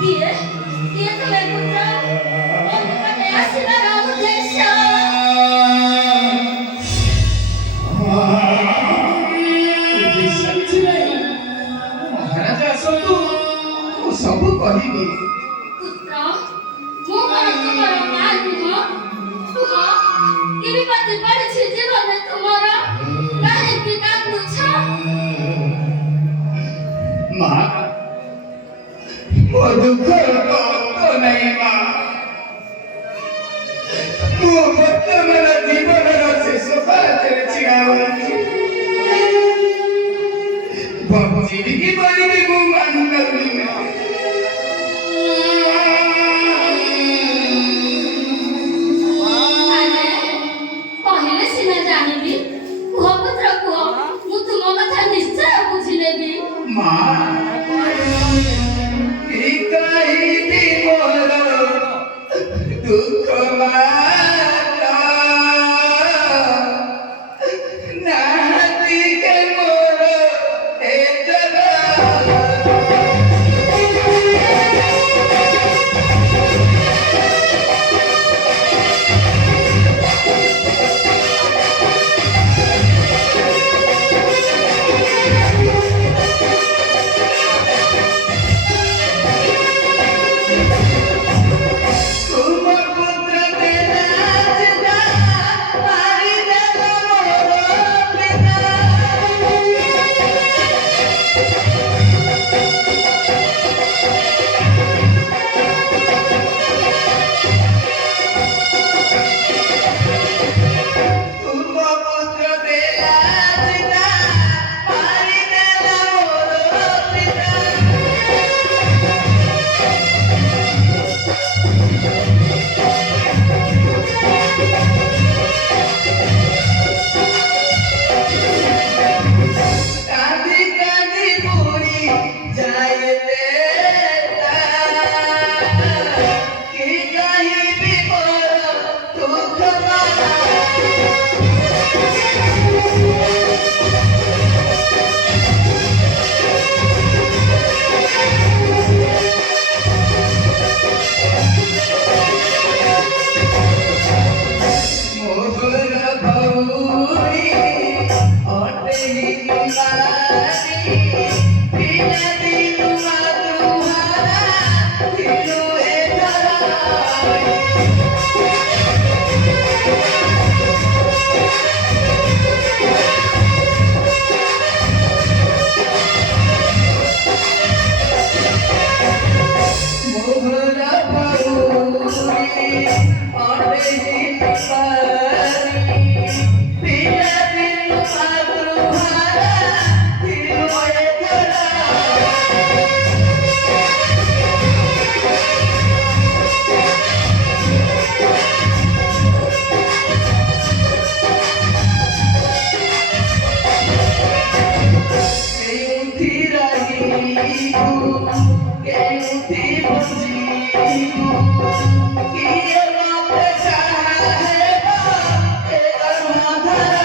କିଏ କିଏ ତୁମେ ପୁତ୍ର ମୋ ନିକଟରେ ଆସିବାର ଉଦ୍ଦେଶ୍ୟ? ମହାରାଜ ଆସନ୍ତୁ, ମୁଁ ସବୁ କହିବି। ପୁତ୍ର, ମୁଁ କଣ ତୁମର ମା ନୁହଁ? କୁହ, କି ବିପତ୍ତି ପଡ଼ିଛି ଜୀବନରେ ତୁମର? କାହିଁକି କାନ୍ଦୁଛ? ମା, ମୋ ଦୁଃଖର ତ ଅନ୍ତ ନାହିଁ ମା। ମୁଁ ବର୍ତ୍ତମାନ ଜୀବନର ଶେଷ ପାହାଚରେ ଛିଡ଼ା ହୋଇଛି। ବଞ୍ଚିବି କି ମରିବି ମୁଁ ଜାଣିପାରୁନି ମା। ଆରେ, କହିଲେ ସିନା ଜାଣିବି। କୁହ ପୁତ୍ର କୁହ, ମୁଁ ତୁମ କଥା ନିଶ୍ଚୟ ବୁଝିନେବି। ମା, କି କାହିଁକି ମୋର ଦୁଃଖ ମାତା? ନାହାନ୍ତି କେ ମୋର ଏ ତୁମ ପୁତ୍ର ଦେଲା ମାରିଦେଲା ମୋର ପିତା। ତୁମ ପୁତ୍ର ଦେଲା ମାରିଦେଲା ମୋର ପିତା। কাঁদি কাঁদি বুড়ি যাইতে কি কাহিবি মোর দুঃখ মাতা। মোহর ভৌরি অটেহি তোমারি বিনতি তোমা তুহারা দিলু এ ধরাই। মোহর ভৌরি অটেহি তোমারি বিনতি তোমা তুহারা দিলু এ ধরাই। କେଉଁଠି ରହିବୁ କେଉଁଠି ବସିବୁ କିଏ ମତେ ସାହେବ ଏ ଧର୍ମଧରା।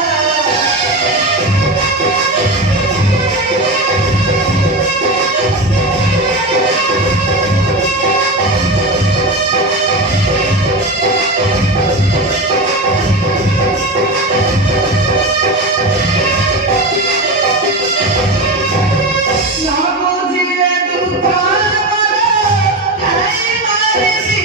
ନା ବୁଝିଲେ ଦୁଃଖ ମୋର ଥାଇ ମାରିବି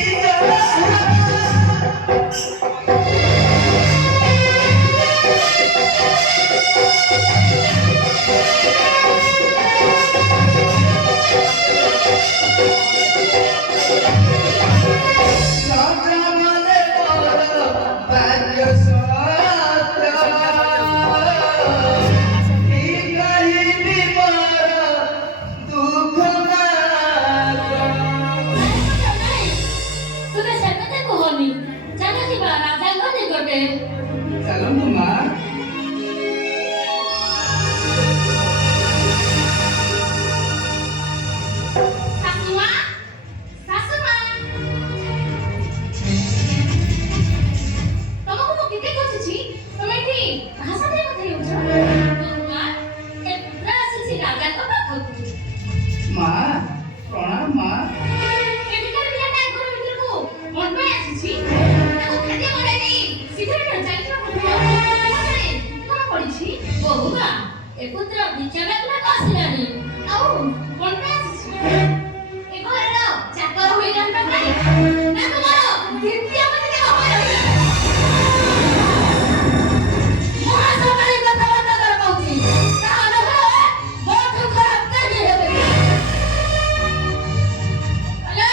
ସଜମନେ ମୋର ଭାଗ୍ୟ ସତ୍ର। କି କହିବି ମୋର ଦୁଃଖ ମାତ୍ର। ନାଇଁ, ତୁମେ ସେ କଥା କୁହନି। ଚାଲ ଯିବା ରାଜାଙ୍କ ନିକଟରେ। ଚାଲନ୍ତୁ ମା। ଶାଶୁମା, ଶାଶୁମା, ତମକୁ ମୁଁ କେତେ ଖୋଜୁଛି। ତମେ ଏଠି କାହା ସାଥିରେ କଥା ହେଉଛ? ମା, ଏ ପୁତ୍ର ଆସିଛି ରାଜାଙ୍କ ପାଖକୁ। ମା, ପ୍ରଣାମ ମା। ଏ ପୁତ୍ର ଭିକ୍ଷା ମାଗିବାକୁ ଆସିଲାଣି। ଆଉ କଣ ପାଇଁ ଆସିଛୁ? ଏ ଘରର ଚାକର ହୋଇ ଜନ୍ମ କରି ନା ତୁମର ଦ୍ୱିତୀୟ ପତି କେବେ ହୋଇଛି? ମହାସଭାରେ କଥାବାର୍ତ୍ତା କର କହୁଛି। ତାହା ନହେଲେ ବହୁତ ଖରାପ କାର୍ଯ୍ୟ ହେବେ। ଆରେ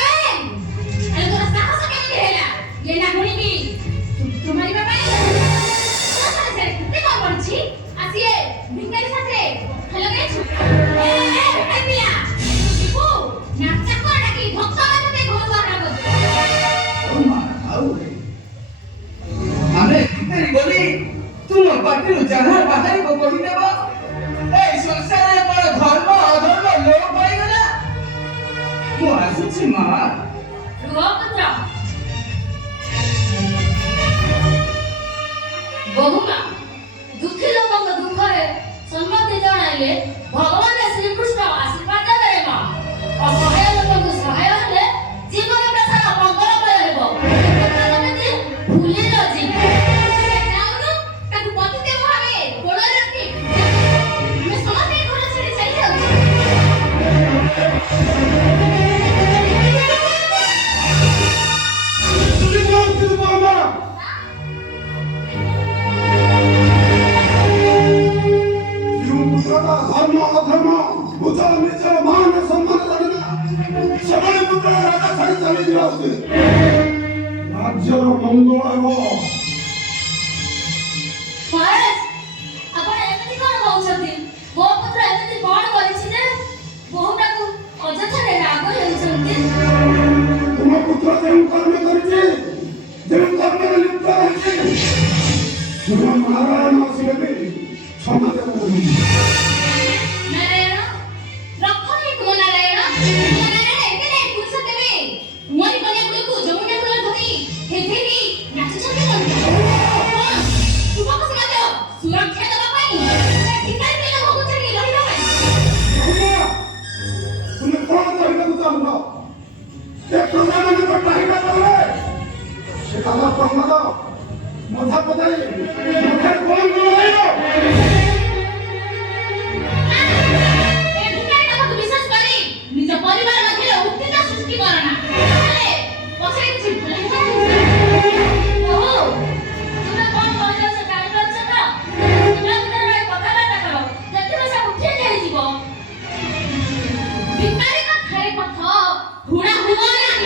ତୋର ସାହସ କେମିତି ହେଲା? ଏ ନାଗୁଣିକି ଚୁପ୍ ମାରିବା ପାଇଁ? ସେ କେତେ କଣ କରିଛି? ଆସିଏ ଭିକାରୀ ସାଥିରେ କଥା ଲଗେଇଛୁ? ଏ ପିଲା ଯିବୁ ନା ଚାକର ଡାକି ଭକ୍ତ ମାନେ ଘରୁ ବାହାର କରିବୁ? ଆମେ ଭିତରେ ଗଲି ତୁମ ପାଟିରୁ ଯାହା ବାହାରିବ କହିଦେବ। ଏଇ ସଂସାରରେ କଣ ଧର୍ମ ଅଧର୍ମ ଲୋପ ପାଇଗଲା? ମୁଁ ଆସୁଛି ମା। ରୁହ ପୁତ୍ର। ବହୁମା ଦୁଃଖୀ ଲୋକଙ୍କ ଦୁଃଖରେ ସମ୍ମତି ଜଣାଇଲେ ଭଗବାନ ଶ୍ରୀକୃଷ୍ଣ ଆଶୀର୍ବାଦ ଦେବେ ମା। ଅସହାୟ ଲୋକଙ୍କୁ ସହାୟ ହେଲେ ଜୀବନଟା ସାରା ମଙ୍ଗଳମୟ ହେବ। ଭୁଲିଲ ଯିବ ତାକୁ ପତିତେ ଭାବେ ଗୋଳରେ ରଖି ଆମେ ସମସ୍ତେ ଘର ଛାଡ଼ି ଚାଲିଯାଉଛୁ। ধর্ম অধর্ম বুঝা নিজ মান সম্মান জানে না সেভাবে পুত্র রাজা ছাড়ি চালিয়ে যাওয়া উচিত। রাজ্যের মঙ্গল ହେବ। ମହାରାଜ ଆପଣ ଏମିତି କଣ କହୁଛନ୍ତି? ମୋ ପୁତ୍ର ଏମିତି କଣ କରିଛି ଯେ ବୋହୂଟାକୁ ଅଯଥାରେ ରାଗ ହେଉଛନ୍ତି? ତୁମ ପୁତ୍ର ଯେଉଁ କର୍ମ କରିଛି ଯେଉଁ କର୍ମରେ ଲିପ୍ତ ରହିଛି ତୁମ ନାରାୟଣ ଆସିଲେ ବି କ୍ଷମା ଦେବ ନାହିଁ। ନାରାୟଣ ରଖନି ତୁମ ନାରାୟଣ। ତୁମ ନାରାୟଣ ଏବେ ନାହିଁ ପୁରୁଷ କେବେ କୁଆଁରୀ କନ୍ୟାଗୁଡ଼ିକୁ ଯମୁନା କୂଳରେ ଧରି ହେଭେରି ନାଚୁଛନ୍ତି କଣ? ତୁମକୁ ସମାଜ ସୁରକ୍ଷା ଦେବା ପାଇଁ ନା ଭିକାରୀ ପିଲା ଭୋଗ ଛାଡ଼ି ରହିବା ପାଇଁ? ତୁମେ କଣ କହିବାକୁ ଚାହୁଁଛ? ଏ ପ୍ରଜାମାନଙ୍କ ଚାହିଦା କଲେ ସେ କାମ ପ୍ରମାଦ ମଧା ପଦାଇ ମୁଖରେ କଣ ଲଗାଇବ? ଏ ଭିକାରୀ କଥାକୁ ବିଶ୍ୱାସ କରି ନିଜ ପରିବାର ମଧ୍ୟରେ ଉତ୍ତେଜନା ସୃଷ୍ଟି କରନା। ନହେଲେ ପଛରେ କିଛି ଭୁଲ ହେଇପାରେ। ଓହୋ ତୁମେ କଣ କହୁଛ ସେ ଜାଣିପାରୁଛ ତ? ତୁମେ ଭିତରେ ରହି କଥାବାର୍ତ୍ତା କର। ଦେଖିବ ସବୁ ଠିକ୍ ହେଇଯିବ। ଭିକାରୀ କଥାରେ ପଥ ହୁଡ଼ା ହୁଅ ନାହିଁ।